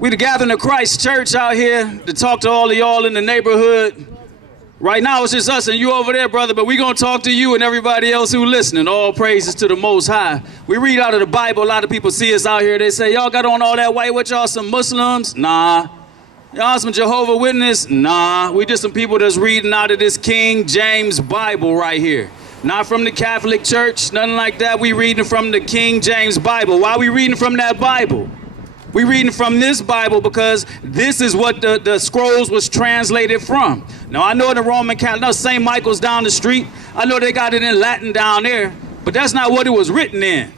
We the Gathering of Christ Church out here to talk to all of y'all in the neighborhood. Right now it's just us and you over there, brother, but we gonna talk to you and everybody else who listening. All praises to the Most High. We read out of the Bible. A lot of people see us out here. They say, y'all got on all that white. What y'all, some Muslims? Nah. Y'all some Jehovah's Witness? Nah. We just some people that's reading out of this King James Bible right here. Not from the Catholic Church, nothing like that. We reading from the King James Bible. Why we reading from that Bible? We reading from this Bible because this is what the scrolls was translated from. Now I know the Roman Catholic, no, St. Michael's down the street. I know they got it in Latin down there, but that's not what it was written in.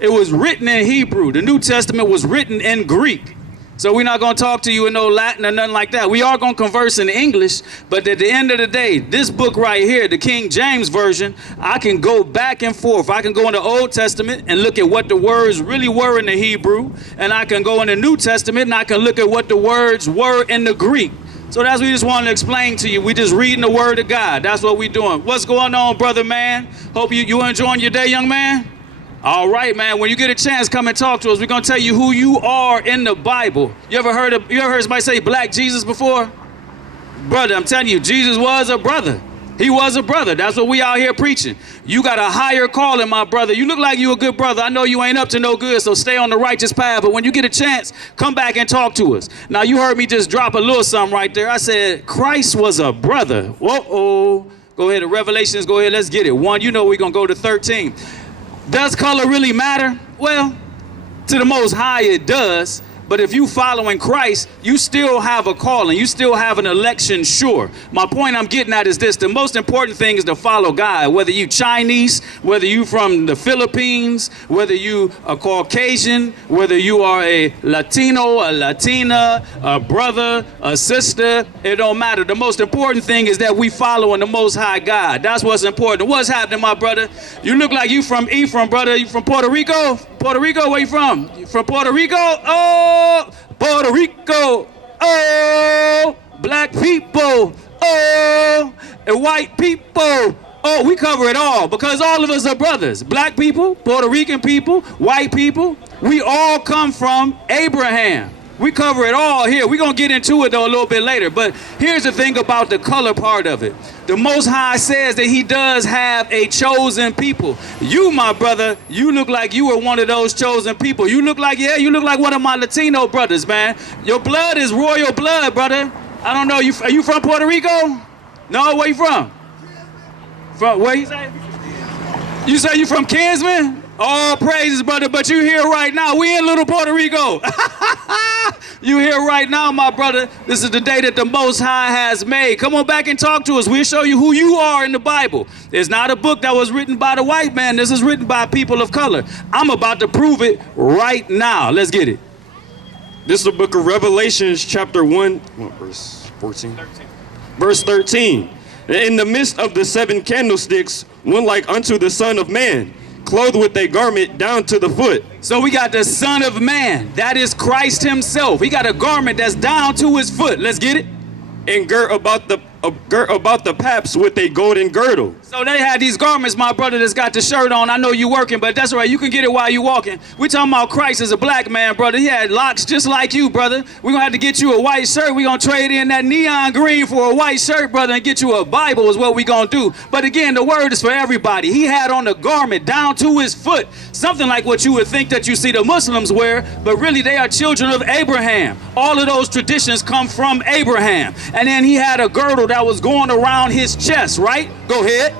It was written in Hebrew. The New Testament was written in Greek. So we're not gonna talk to you in no Latin or nothing like that. We are gonna converse in English, but at the end of the day, this book right here, the King James Version, I can go back and forth. I can go in the Old Testament and look at what the words really were in the Hebrew, and I can go in the New Testament and I can look at what the words were in the Greek. So that's what we just wanted to explain to you. We just reading the Word of God. That's what we doing. What's going on, brother man? Hope you enjoying your day, young man? All right, man. When you get a chance, come and talk to us. We're gonna tell you who you are in the Bible. You ever heard somebody say Black Jesus before? Brother, I'm telling you, Jesus was a brother. He was a brother. That's what we out here preaching. You got a higher calling, my brother. You look like you a good brother. I know you ain't up to no good, so stay on the righteous path. But when you get a chance, come back and talk to us. Now, you heard me just drop a little something right there. I said, Christ was a brother. Whoa-oh. Go ahead, the Revelations, go ahead, let's get it. 1, you know we're gonna go to 13. Does color really matter? Well, to the Most High it does, but if you following Christ, you still have a calling, you still have an election sure. My point I'm getting at is this: the most important thing is to follow God, whether you Chinese, whether you from the Philippines, whether you are Caucasian, whether you are a Latino, a Latina, a brother, a sister, it don't matter. The most important thing is that we following the Most High God. That's what's important. What's happening, my brother? You look like you from Ephraim, brother. You from Puerto Rico? Puerto Rico, where you from? You from Puerto Rico? Oh, Puerto Rico. Oh, black people. Oh, and white people. Oh, we cover it all because all of us are brothers. Black people, Puerto Rican people, white people. We all come from Abraham. We cover it all here. We're going to get into it, though, a little bit later. But here's the thing about the color part of it. The Most High says that he does have a chosen people. You, my brother, you look like you were one of those chosen people. You look like, you look like one of my Latino brothers, man. Your blood is royal blood, brother. I don't know, are you from Puerto Rico? No, where you from? From, where you say? You say you from Kinsman? All praises, brother, but you here right now. We in little Puerto Rico. You here right now, my brother. This is the day that the Most High has made. Come on back and talk to us. We'll show you who you are in the Bible. It's not a book that was written by the white man. This is written by people of color. I'm about to prove it right now. Let's get it. This is the book of Revelations, chapter 1, verse 14? 13. Verse 13. In the midst of the 7 candlesticks, one like unto the Son of Man, clothed with a garment down to the foot. So we got the Son of Man. That is Christ himself. He got a garment that's down to his foot. Let's get it. And girt about the paps with a golden girdle. So they had these garments, my brother, that's got the shirt on. I know you working, but that's all right. You can get it while you walking. We talking about Christ as a black man, brother. He had locks just like you, brother. We're going to have to get you a white shirt. We're going to trade in that neon green for a white shirt, brother, and get you a Bible is what we're going to do. But again, the word is for everybody. He had on the garment down to his foot. Something like what you would think that you see the Muslims wear, but really they are children of Abraham. All of those traditions come from Abraham. And then he had a girdle that was going around his chest, right? Go ahead.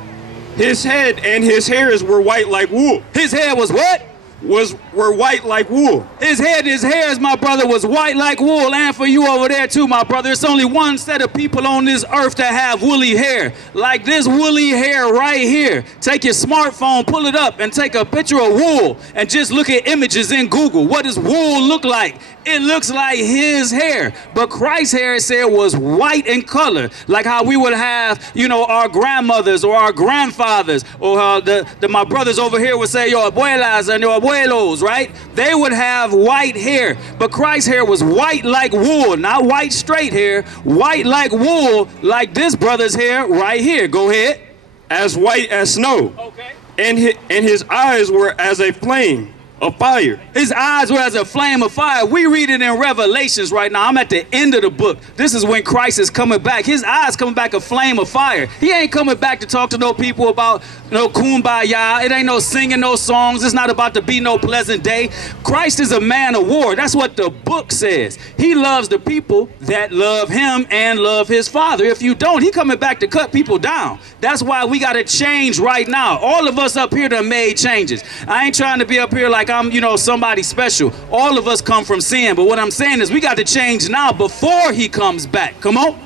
His head and his hairs were white like wool. His hair was what? Were white like wool. His hairs, my brother, was white like wool. And for you over there too, my brother, it's only one set of people on this earth that have woolly hair. Like this woolly hair right here. Take your smartphone, pull it up, and take a picture of wool, and just look at images in Google. What does wool look like? It looks like his hair. But Christ's hair, it said, was white in color. Like how we would have, our grandmothers or our grandfathers, or my brothers over here would say, your abuelas and your abuelos, right? They would have white hair. But Christ's hair was white like wool, not white straight hair, white like wool, like this brother's hair right here. Go ahead. As white as snow. Okay. And his eyes were as a flame, of fire. His eyes were as a flame of fire. We read it in Revelations right now. I'm at the end of the book. This is when Christ is coming back. His eyes coming back a flame of fire. He ain't coming back to talk to no people about no kumbaya. It ain't no singing no songs. It's not about to be no pleasant day. Christ is a man of war. That's what the book says. He loves the people that love him and love his Father. If you don't, he coming back to cut people down. That's why we got to change right now. All of us up here done made changes. I ain't trying to be up here like I'm, somebody special. All of us come from sin, but what I'm saying is we got to change now before he comes back. Come on.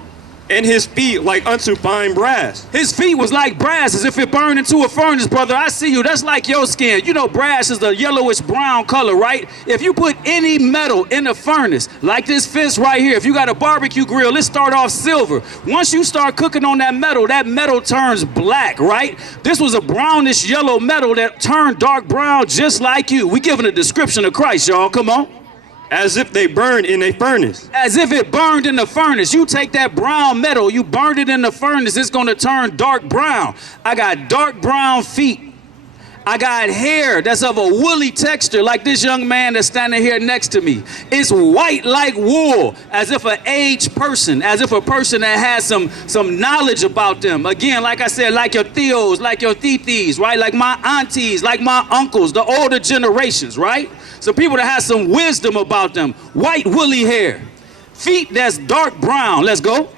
And his feet like unto fine brass. His feet was like brass, as if it burned into a furnace, brother. I see you. That's like your skin. You know brass is the yellowish brown color, right? If you put any metal in a furnace, like this fist right here, if you got a barbecue grill, it start off silver. Once you start cooking on that metal turns black, right? This was a brownish yellow metal that turned dark brown just like you. We giving a description of Christ, y'all. Come on. As if they burned in a furnace. As if it burned in the furnace. You take that brown metal, you burned it in the furnace, it's gonna turn dark brown. I got dark brown feet. I got hair that's of a woolly texture, like this young man that's standing here next to me. It's white like wool, as if an aged person, as if a person that has some knowledge about them. Again, like I said, like your theos, like your titis, right? Like my aunties, like my uncles, the older generations, right? Some people that have some wisdom about them. White woolly hair. Feet that's dark brown. Let's go.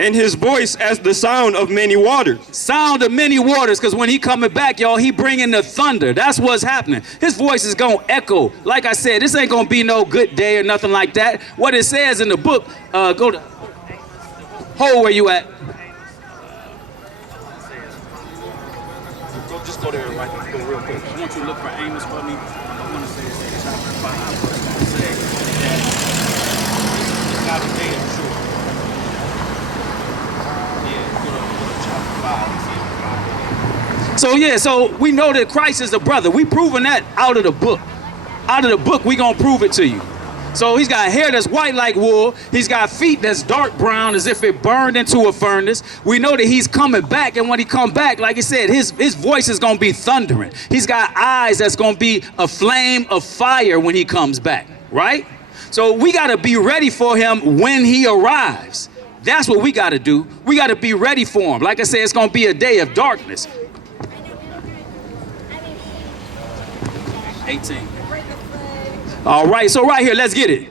And his voice as the sound of many waters. Sound of many waters, because when he coming back, y'all, he bringing the thunder. That's what's happening. His voice is going to echo. Like I said, this ain't going to be no good day or nothing like that. What it says in the book, go to, hold where you at. Just go there right now. Go real quick. I want you to look for Amos for me. I want to say it's chapter 5. It's going to say that it's not a day of truth. So we know that Christ is a brother. We proving that out of the book. Out of the book, we gonna prove it to you. So he's got hair that's white like wool. He's got feet that's dark brown, as if it burned into a furnace. We know that he's coming back, and when he come back, like I said, his voice is gonna be thundering. He's got eyes that's gonna be a flame of fire when he comes back, right? So we gotta be ready for him when he arrives. That's what we gotta do. We gotta be ready for him. Like I said, it's gonna be a day of darkness. 18. All right, so right here, let's get it.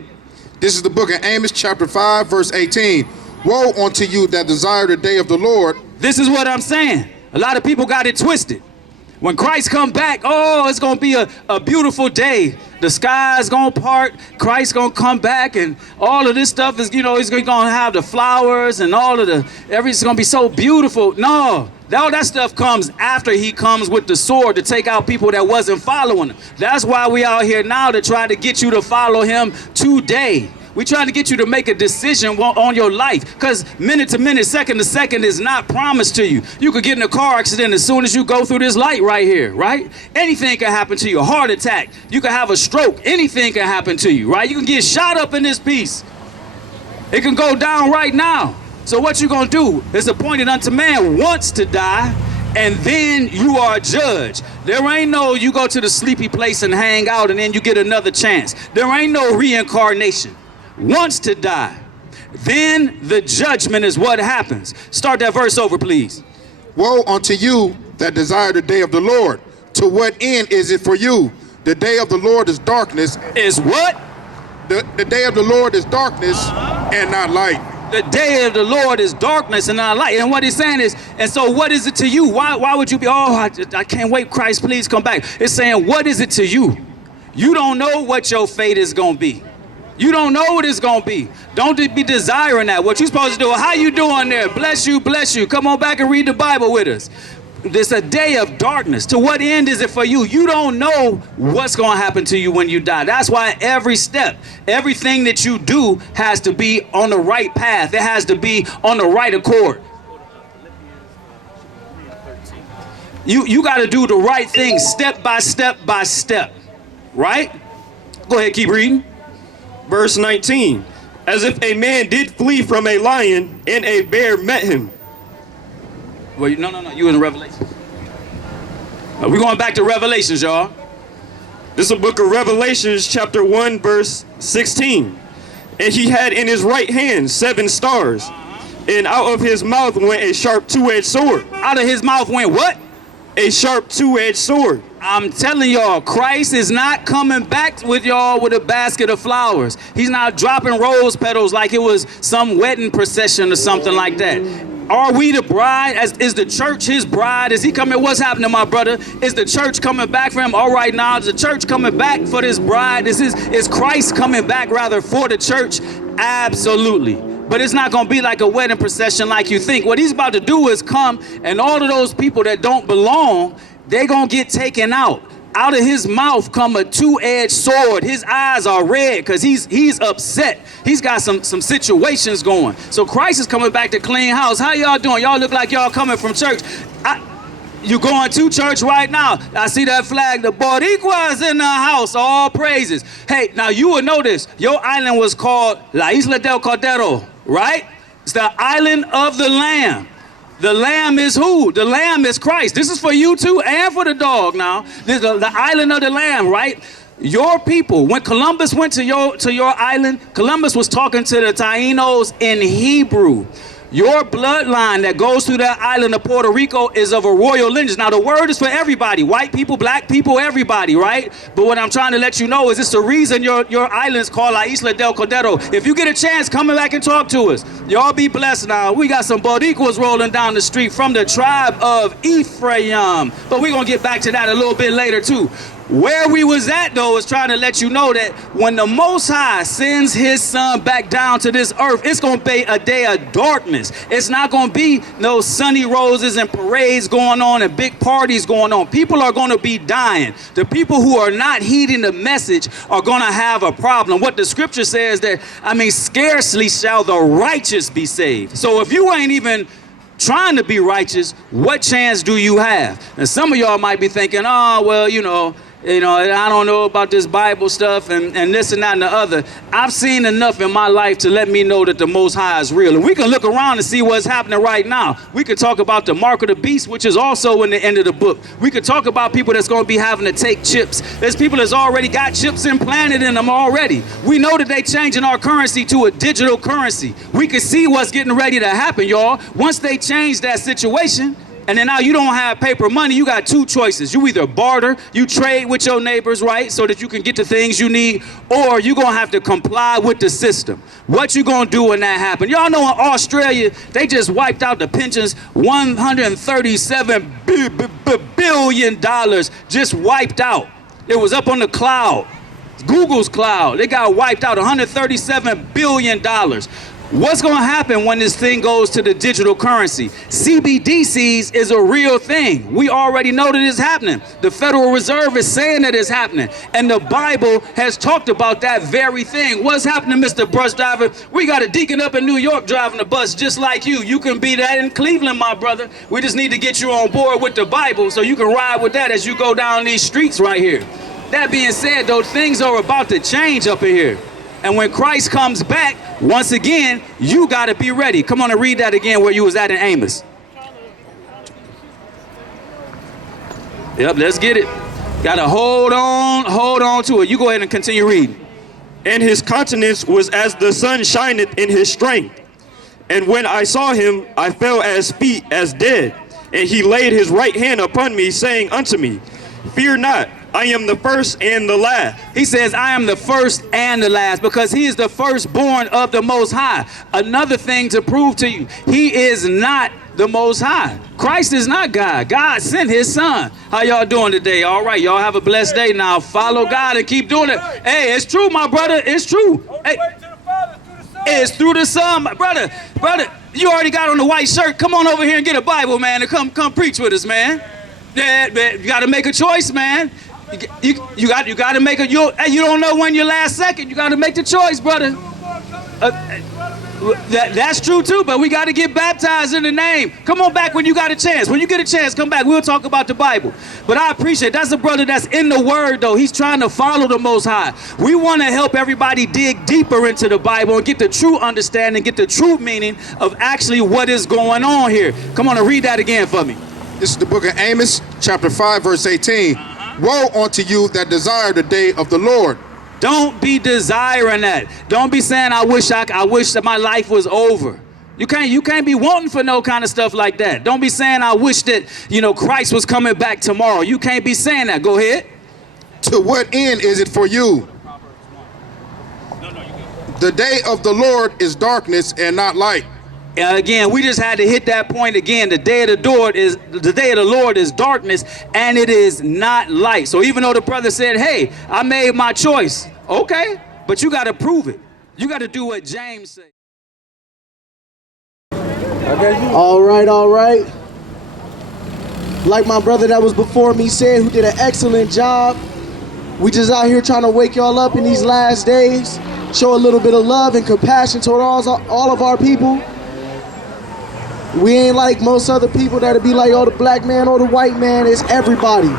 This is the book of Amos, chapter 5, verse 18. Woe unto you that desire the day of the Lord. This is what I'm saying. A lot of people got it twisted. When Christ come back, oh, it's going to be a beautiful day. The sky's going to part. Christ's going to come back, and all of this stuff is, he's going to have the flowers and all of everything's going to be so beautiful. No, all that stuff comes after he comes with the sword to take out people that wasn't following him. That's why we out here now, to try to get you to follow him today. We trying to get you to make a decision on your life, because minute to minute, second to second is not promised to you. You could get in a car accident as soon as you go through this light right here, right? Anything can happen to you. A heart attack. You can have a stroke. Anything can happen to you, right? You can get shot up in this piece. It can go down right now. So what you gonna do? It's appointed unto man once to die, and then you are judged. There ain't no you go to the sleepy place and hang out and then you get another chance. There ain't no reincarnation. Once to die, then the judgment is what happens. Start that verse over, please. Woe unto you that desire the day of the Lord. To what end is it for you? The day of the Lord is darkness. Is what? The day of the Lord is darkness and not light. The day of the Lord is darkness and not light. And what he's saying is, and so what is it to you? Why would you be, I can't wait, Christ, please come back. It's saying, what is it to you? You don't know what your fate is going to be. You don't know what it's going to be. Don't be desiring that. What you supposed to do, how you doing there? Bless you, bless you. Come on back and read the Bible with us. It's a day of darkness. To what end is it for you? You don't know what's going to happen to you when you die. That's why every step, everything that you do has to be on the right path. It has to be on the right accord. You got to do the right thing step by step by step. Right? Go ahead, keep reading. Verse 19, as if a man did flee from a lion and a bear met him. Well, no, you in Revelations. We're going back to Revelations, y'all. This is the book of Revelations, chapter 1, verse 16. And he had in his right hand 7 stars, and out of his mouth went a sharp two-edged sword. Out of his mouth went what? A sharp two-edged sword. I'm telling y'all, Christ is not coming back with y'all with a basket of flowers. He's not dropping rose petals like it was some wedding procession or something like that. Are we the bride? Is the church his bride? Is he coming? What's happening, my brother? Is the church coming back for him? All right, now, is the church coming back for this bride? Is Christ coming back, rather, for the church? Absolutely. But it's not going to be like a wedding procession like you think. What he's about to do is come, and all of those people that don't belong, they're going to get taken out. Out of his mouth come a two-edged sword. His eyes are red because he's upset. He's got some situations going. So Christ is coming back to clean house. How y'all doing? Y'all look like y'all coming from church. You going to church right now? I see that flag. The Boricuas in the house. All praises. Hey, now you will know this. Your island was called La Isla del Cordero, right? It's the island of the Lamb. The Lamb is who? The Lamb is Christ. This is for you too and for the dog now. This is the island of the Lamb, right? Your people, when Columbus went to your island, Columbus was talking to the Tainos in Hebrew. Your bloodline that goes through that island of Puerto Rico is of a royal lineage. Now, the word is for everybody, white people, black people, everybody, right? But what I'm trying to let you know is it's the reason your island is called La Isla del Cordero. If you get a chance, come back and talk to us. Y'all be blessed now. We got some Boricuas rolling down the street from the tribe of Ephraim. But we're going to get back to that a little bit later, too. Where we was at, though, is trying to let you know that when the Most High sends his son back down to this earth, it's going to be a day of darkness. It's not going to be no sunny roses and parades going on and big parties going on. People are going to be dying. The people who are not heeding the message are going to have a problem. What the scripture says that, scarcely shall the righteous be saved. So if you ain't even trying to be righteous, what chance do you have? And some of y'all might be thinking, oh, well, I don't know about this Bible stuff and this and that and the other. I've seen enough in my life to let me know that the Most High is real. And we can look around and see what's happening right now. We could talk about the mark of the beast, which is also in the end of the book. We could talk about people that's going to be having to take chips. There's people that's already got chips implanted in them already. We know that they changing our currency to a digital currency. We can see what's getting ready to happen, y'all. Once they change that situation, and then now you don't have paper money, you got two choices. You either barter, you trade with your neighbors, right, so that you can get the things you need, or you're going to have to comply with the system. What you going to do when that happens? Y'all know in Australia, they just wiped out the pensions, $137 billion just wiped out. It was up on the cloud, Google's cloud. They got wiped out, $137 billion. What's going to happen when this thing goes to the digital currency? CBDCs is a real thing. We already know that it's happening. The Federal Reserve is saying that it's happening. And the Bible has talked about that very thing. What's happening, Mr. Bus Driver? We got a deacon up in New York driving a bus just like you. You can be that in Cleveland, my brother. We just need to get you on board with the Bible so you can ride with that as you go down these streets right here. That being said, though, things are about to change up in here. And when Christ comes back, once again, you got to be ready. Come on and read that again where you was at in Amos. Yep, let's get it. Got to hold on to it. You go ahead and continue reading. And his countenance was as the sun shineth in his strength. And when I saw him, I fell at his feet as dead. And he laid his right hand upon me, saying unto me, Fear not. I am the first and the last. He says, I am the first and the last, because he is the firstborn of the Most High. Another thing to prove to you, he is not the Most High. Christ is not God. God sent his son. How y'all doing today? All right, y'all have a blessed day now. Follow God and keep doing it. Hey, it's true, my brother. It's true. Hey, it's through the son, my brother. Brother, you already got on the white shirt. Come on over here and get a Bible, man, and come preach with us, man. Yeah, man, you got to make a choice, man. You got to make a, you don't know when your last second. You got to make the choice, brother. That's true too, but we got to get baptized in the name. Come on back when you got a chance. When you get a chance, come back. We'll talk about the Bible. But I appreciate that's a brother that's in the word, though. He's trying to follow the Most High. We want to help everybody dig deeper into the Bible and get the true understanding, get the true meaning of actually what is going on here. Come on and read that again for me. This is the book of Amos, chapter 5, verse 18. Woe unto you that desire the day of the Lord. Don't be desiring that. Don't be saying, I wish that my life was over. You can't be wanting for no kind of stuff like that. Don't be saying, I wish that, Christ was coming back tomorrow. You can't be saying that. Go ahead. To what end is it for you? The day of the Lord is darkness and not light. Again, we just had to hit that point again. The day of the Lord is darkness, and it is not light. So even though the brother said, hey, I made my choice, okay, but you got to prove it. You got to do what James said. All right. Like my brother that was before me said, who did an excellent job. We just out here trying to wake y'all up in these last days, show a little bit of love and compassion toward all of our people. We ain't like most other people that'll be like, oh, the black man or the white man. It's everybody.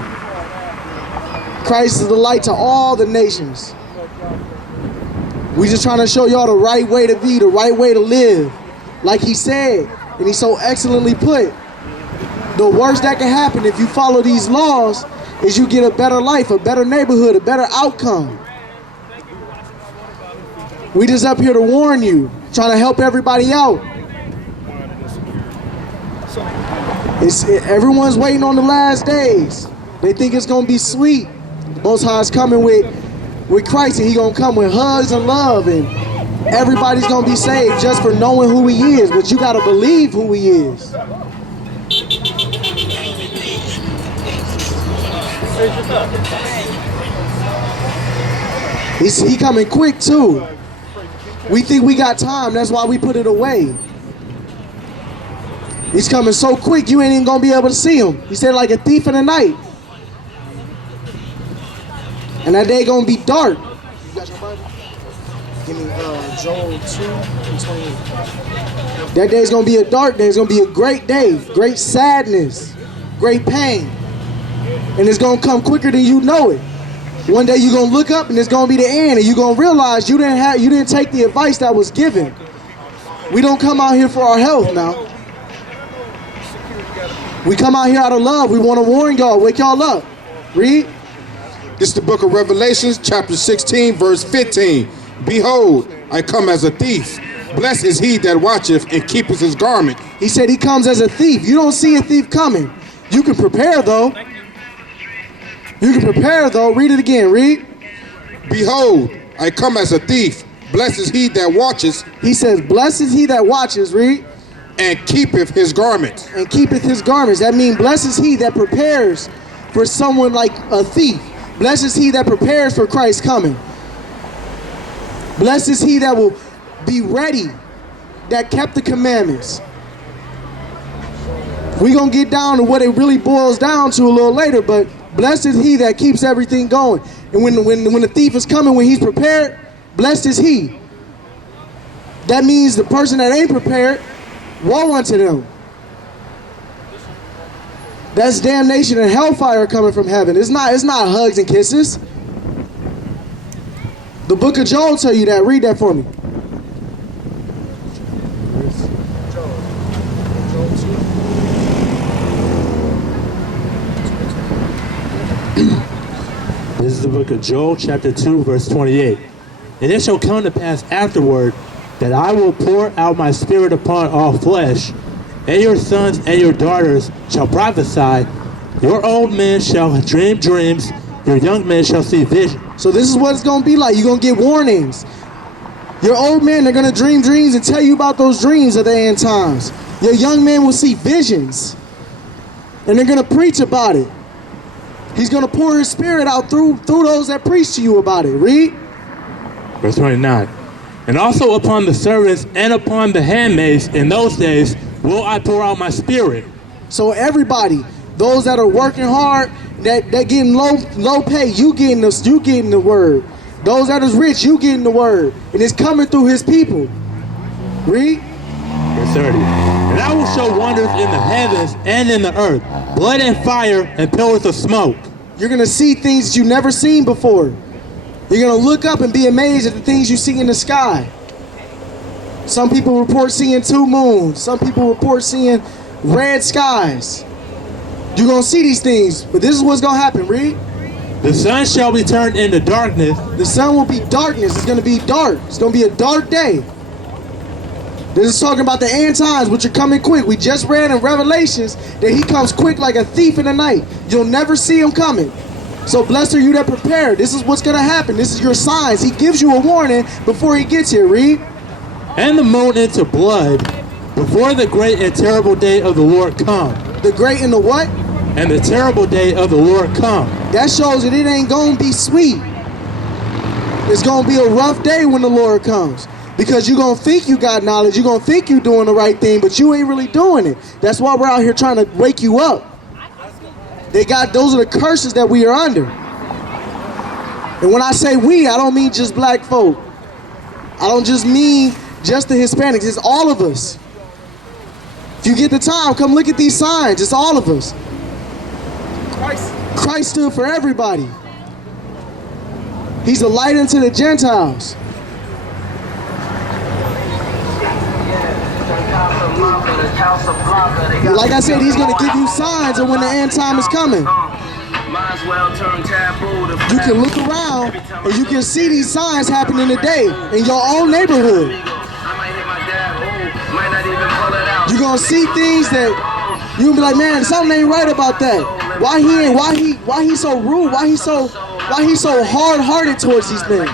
Christ is the light to all the nations. We just trying to show y'all the right way to be, the right way to live. Like he said, and he so excellently put, the worst that can happen if you follow these laws is you get a better life, a better neighborhood, a better outcome. We just up here to warn you, trying to help everybody out. Everyone's waiting on the last days. They think it's gonna be sweet. The Most High is coming with Christ, and he gonna come with hugs and love, and everybody's gonna be saved just for knowing who he is. But you gotta believe who he is. He coming quick too. We think we got time, that's why we put it away. He's coming so quick, you ain't even gonna be able to see him. He said like a thief in the night. And that day gonna be dark. You got your Bible? Give me Joel 2:28. That day's gonna be a dark day. It's gonna be a great day, great sadness, great pain. And it's gonna come quicker than you know it. One day you're gonna look up and it's gonna be the end, and you're gonna realize you didn't take the advice that was given. We don't come out here for our health now. We come out here out of love. We want to warn y'all, wake y'all up. Read. This is the book of Revelations, chapter 16, verse 15. Behold, I come as a thief. Blessed is he that watcheth and keepeth his garment. He said he comes as a thief. You don't see a thief coming. You can prepare though. Read it again. Read. Behold, I come as a thief. Blessed is he that watches. He says, blessed is he that watches. Read. And keepeth his garment. And keepeth his garments. That means blessed is he that prepares for someone like a thief. Blessed is he that prepares for Christ's coming. Blessed is he that will be ready, that kept the commandments. We're going to get down to what it really boils down to a little later, but blessed is he that keeps everything going. And when the thief is coming, when he's prepared, blessed is he. That means the person that ain't prepared, woe unto them. That's damnation and hellfire coming from heaven. It's not hugs and kisses. The book of Joel tell you that. Read that for me. This is the book of Joel, chapter 2, verse 28. And it shall come to pass afterward that I will pour out my spirit upon all flesh, and your sons and your daughters shall prophesy. Your old men shall dream dreams, your young men shall see visions. So this is what it's going to be like. You're going to get warnings. Your old men are going to dream dreams and tell you about those dreams of the end times. Your young men will see visions, and they're going to preach about it. He's going to pour his spirit out through those that preach to you about it. Read. Verse 29. And also upon the servants and upon the handmaids in those days will I pour out my spirit. So everybody, those that are working hard, that getting low pay, you getting the word. Those that is rich, you getting the word. And it's coming through his people. Read. Verse 30. And I will show wonders in the heavens and in the earth, blood and fire and pillars of smoke. You're going to see things that you've never seen before. You're going to look up and be amazed at the things you see in the sky. Some people report seeing 2 moons. Some people report seeing red skies. You're going to see these things, but this is what's going to happen. Read. The sun shall be turned into darkness. The sun will be darkness. It's going to be dark. It's going to be a dark day. This is talking about the end times, which are coming quick. We just read in Revelations that he comes quick like a thief in the night. You'll never see him coming. So blessed are you that prepare. This is what's going to happen. This is your signs. He gives you a warning before he gets here. Read. And the moon into blood before the great and terrible day of the Lord come. The great and the what? And the terrible day of the Lord come. That shows that it ain't going to be sweet. It's going to be a rough day when the Lord comes. Because you're going to think you got knowledge. You're going to think you're doing the right thing, but you ain't really doing it. That's why we're out here trying to wake you up. Those are the curses that we are under. And when I say we, I don't mean just black folk. I don't just mean just the Hispanics. It's all of us. If you get the time, come look at these signs. It's all of us. Christ stood for everybody. He's a light unto the Gentiles. Like I said, he's going to give you signs of when the end time is coming. You can look around and you can see these signs happening today in your own neighborhood. You're going to see things that you'll be like, man, something ain't right about that. Why he so rude? Why he so hard-hearted towards these men?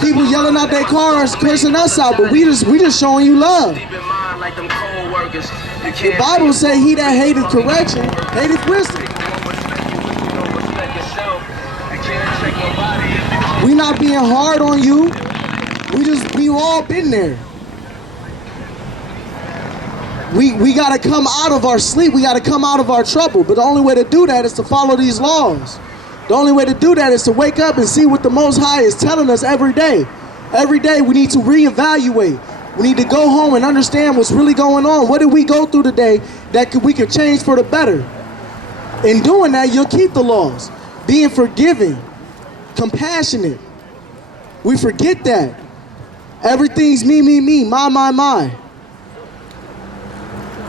People yelling out their cars, cursing us out, but we just showing you love. The Bible says he that hateth correction, hateth wisdom. We not being hard on you. We all been there. We gotta come out of our sleep. We gotta come out of our trouble. But the only way to do that is to follow these laws. The only way to do that is to wake up and see what the Most High is telling us every day. Every day we need to reevaluate. We need to go home and understand what's really going on. What did we go through today that we could change for the better? In doing that, you'll keep the laws. Being forgiving, compassionate. We forget that. Everything's me, my.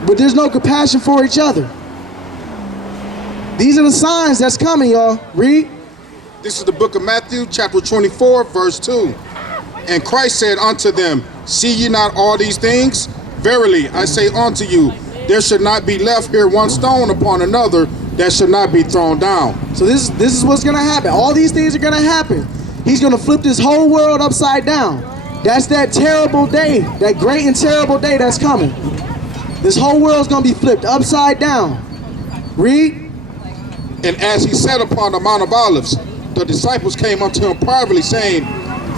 But there's no compassion for each other. These are the signs that's coming, y'all. Read. This is the book of Matthew, chapter 24, verse 2. And Christ said unto them, see ye not all these things? Verily, I say unto you, there should not be left here one stone upon another that should not be thrown down. So this is what's going to happen. All these things are going to happen. He's going to flip this whole world upside down. That's that terrible day, that great and terrible day that's coming. This whole world's going to be flipped upside down. Read. And as he sat upon the Mount of Olives, the disciples came unto him privately, saying,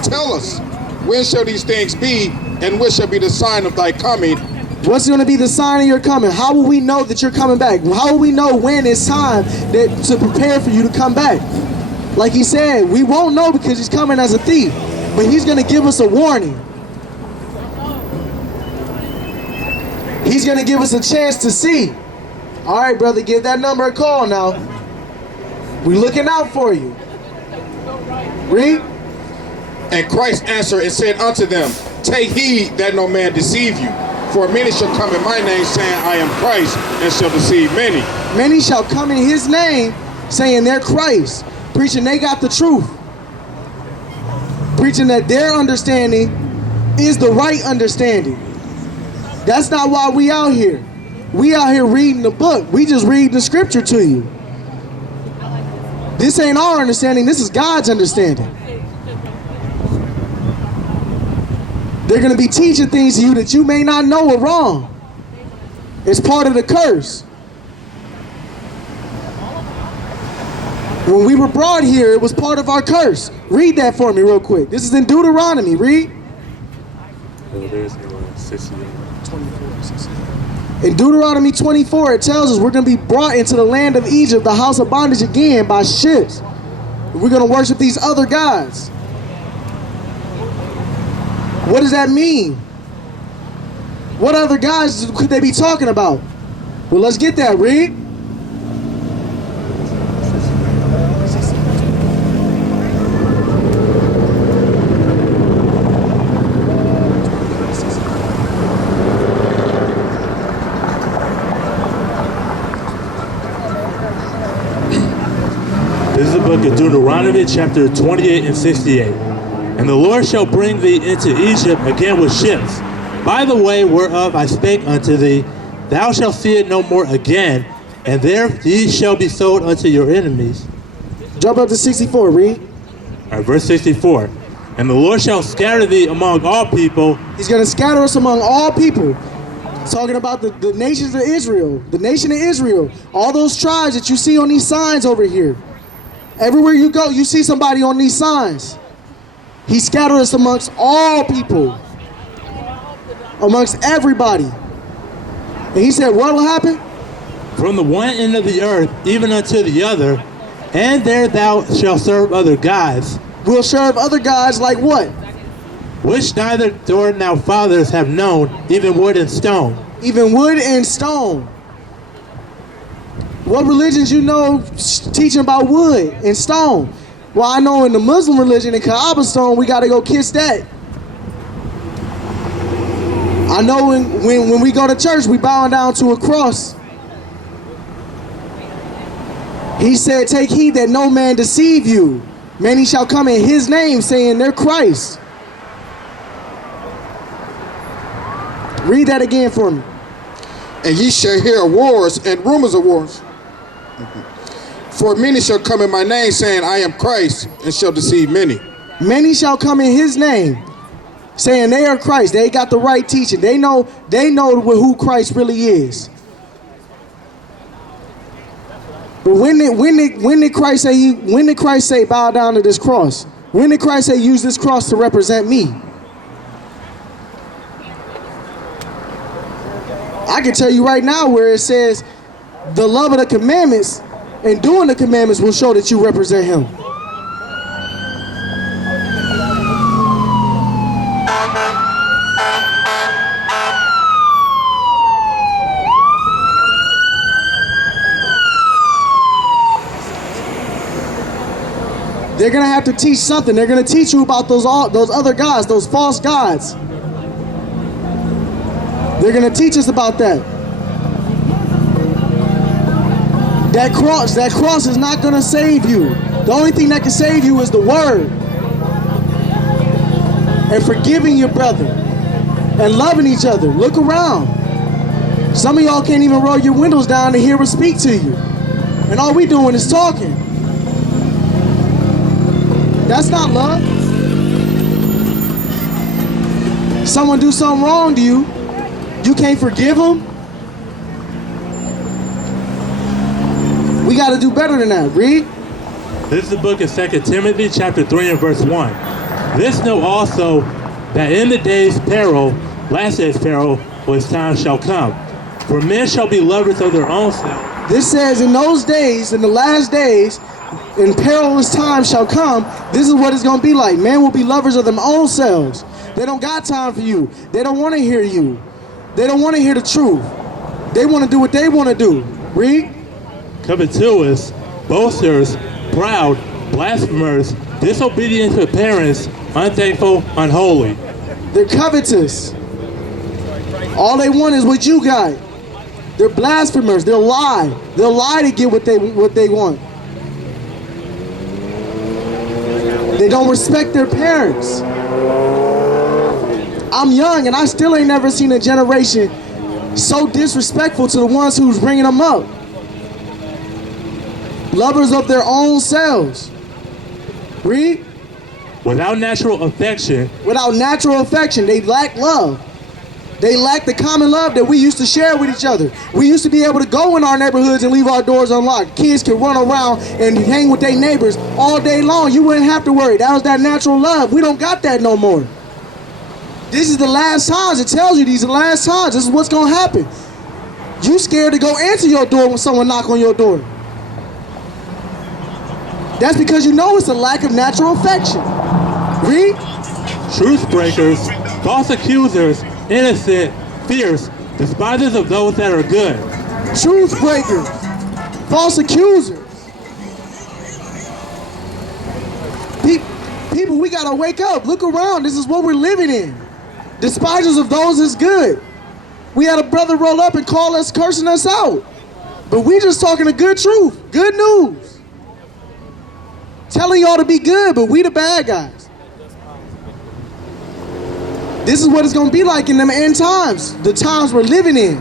tell us, when shall these things be, and what shall be the sign of thy coming? What's going to be the sign of your coming? How will we know that you're coming back? How will we know when it's time to prepare for you to come back? Like he said, we won't know because he's coming as a thief, but he's going to give us a warning. He's going to give us a chance to see. All right, brother, give that number a call now. We're looking out for you. Read. And Christ answered and said unto them, take heed that no man deceive you. For many shall come in my name, saying, I am Christ, and shall deceive many. Many shall come in his name, saying they're Christ, preaching they got the truth. Preaching that their understanding is the right understanding. That's not why we out here. We out here reading the book. We just read the scripture to you. This ain't our understanding. This is God's understanding. They're going to be teaching things to you that you may not know are wrong. It's part of the curse. When we were brought here, it was part of our curse. Read that for me real quick. This is in Deuteronomy. Read. In Deuteronomy 24, it tells us we're going to be brought into the land of Egypt, the house of bondage again, by ships. We're going to worship these other gods. What does that mean? What other gods could they be talking about? Well, let's get that. Read. book of Deuteronomy, chapter 28 and 68. And the Lord shall bring thee into Egypt again with ships, by the way whereof I spake unto thee. Thou shalt see it no more again, and there ye shall be sold unto your enemies. Jump up to 64, read. All right, verse 64. And the Lord shall scatter thee among all people. He's going to scatter us among all people. Talking about the nations of Israel, the nation of Israel, all those tribes that you see on these signs over here. Everywhere you go, you see somebody on these signs. He scattered us amongst all people, amongst everybody. And he said, what will happen? From the one end of the earth even unto the other, and there thou shalt serve other gods. We'll serve other gods like what? Which neither nor now fathers have known, even wood and stone. Even wood and stone. What religions you know teaching about wood and stone? Well, I know in the Muslim religion, in Kaaba stone, we got to go kiss that. I know when we go to church, we bow down to a cross. He said, take heed that no man deceive you. Many shall come in his name, saying they're Christ. Read that again for me. And ye shall hear wars and rumors of wars. For many shall come in my name, saying, I am Christ, and shall deceive many. Many shall come in his name, saying they are Christ. They got the right teaching. They know who Christ really is. But when did Christ say bow down to this cross? When did Christ say use this cross to represent me? I can tell you right now where it says the love of the commandments and doing the commandments will show that you represent him. They're going to have to teach something. They're going to teach you about those other gods, those false gods. They're going to teach us about that. That cross is not going to save you. The only thing that can save you is the word. And forgiving your brother. And loving each other. Look around. Some of y'all can't even roll your windows down to hear us speak to you. And all we doing is talking. That's not love. Someone do something wrong to you, you can't forgive them? We got to do better than that. Read. This is the book of 2 Timothy, chapter 3 and verse 1. This know also that in the days peril, last days peril, when time shall come. For men shall be lovers of their own self. This says in those days, in the last days, in perilous times shall come, this is what it's going to be like. Men will be lovers of their own selves. They don't got time for you. They don't want to hear you. They don't want to hear the truth. They want to do what they want to do. Read. Covetous, boasters, proud, blasphemers, disobedient to parents, unthankful, unholy. They're covetous. All they want is what you got. They're blasphemers. They'll lie. They'll lie to get what they want. They don't respect their parents. I'm young and I still ain't never seen a generation so disrespectful to the ones who's bringing them up. Lovers of their own selves. Read. Without natural affection. Without natural affection, they lack love. They lack the common love that we used to share with each other. We used to be able to go in our neighborhoods and leave our doors unlocked. Kids could run around and hang with their neighbors all day long. You wouldn't have to worry. That was that natural love. We don't got that no more. This is the last times. It tells you these are the last times. This is what's going to happen. You scared to go answer your door when someone knock on your door. That's because you know it's a lack of natural affection. Read. Truth breakers, false accusers, innocent, fierce, despisers of those that are good. Truth breakers, false accusers. People, we gotta wake up. Look around. This is what we're living in. Despisers of those is good. We had a brother roll up and call us, cursing us out. But we just talking the good truth, good news. telling y'all to be good, but we the bad guys. This is what it's gonna be like in them end times, the times we're living in.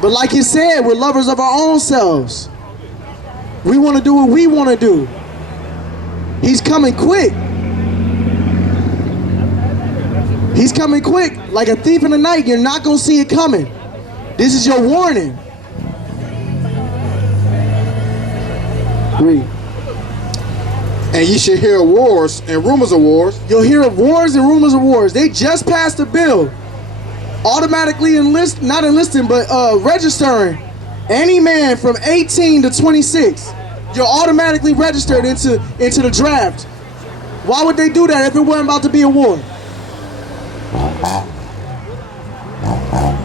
But like you said, we're lovers of our own selves. We wanna do what we wanna do. He's coming quick. He's coming quick, like a thief in the night. You're not gonna see it coming. This is your warning. Read. And ye should hear of wars and rumors of wars. You'll hear of wars and rumors of wars. They just passed a bill automatically registering any man from 18 to 26. You're automatically registered into the draft. Why would they do that if it wasn't about to be a war?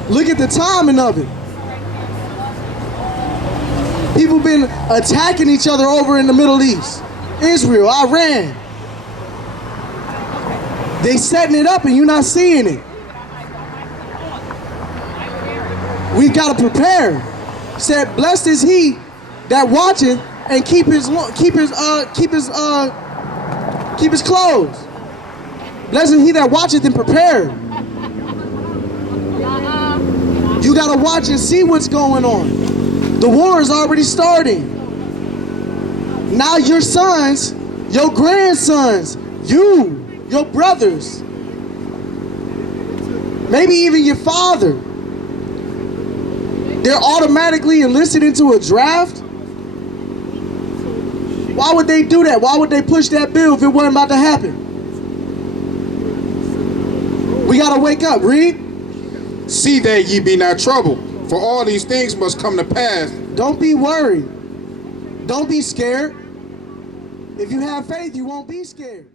Look at the timing of it. People been attacking each other over in the Middle East. Israel, Iran. They setting it up and you're not seeing it. We've got to prepare. Said, blessed is he that watcheth and keep his clothes. Blessed is he that watcheth and prepare. You got to watch and see what's going on. The war is already starting. Now your sons, your grandsons, your brothers, maybe even your father, they're automatically enlisted into a draft? Why would they do that? Why would they push that bill if it wasn't about to happen? We gotta wake up. Read. See that ye be not troubled, for all these things must come to pass. Don't be worried. Don't be scared. If you have faith, you won't be scared.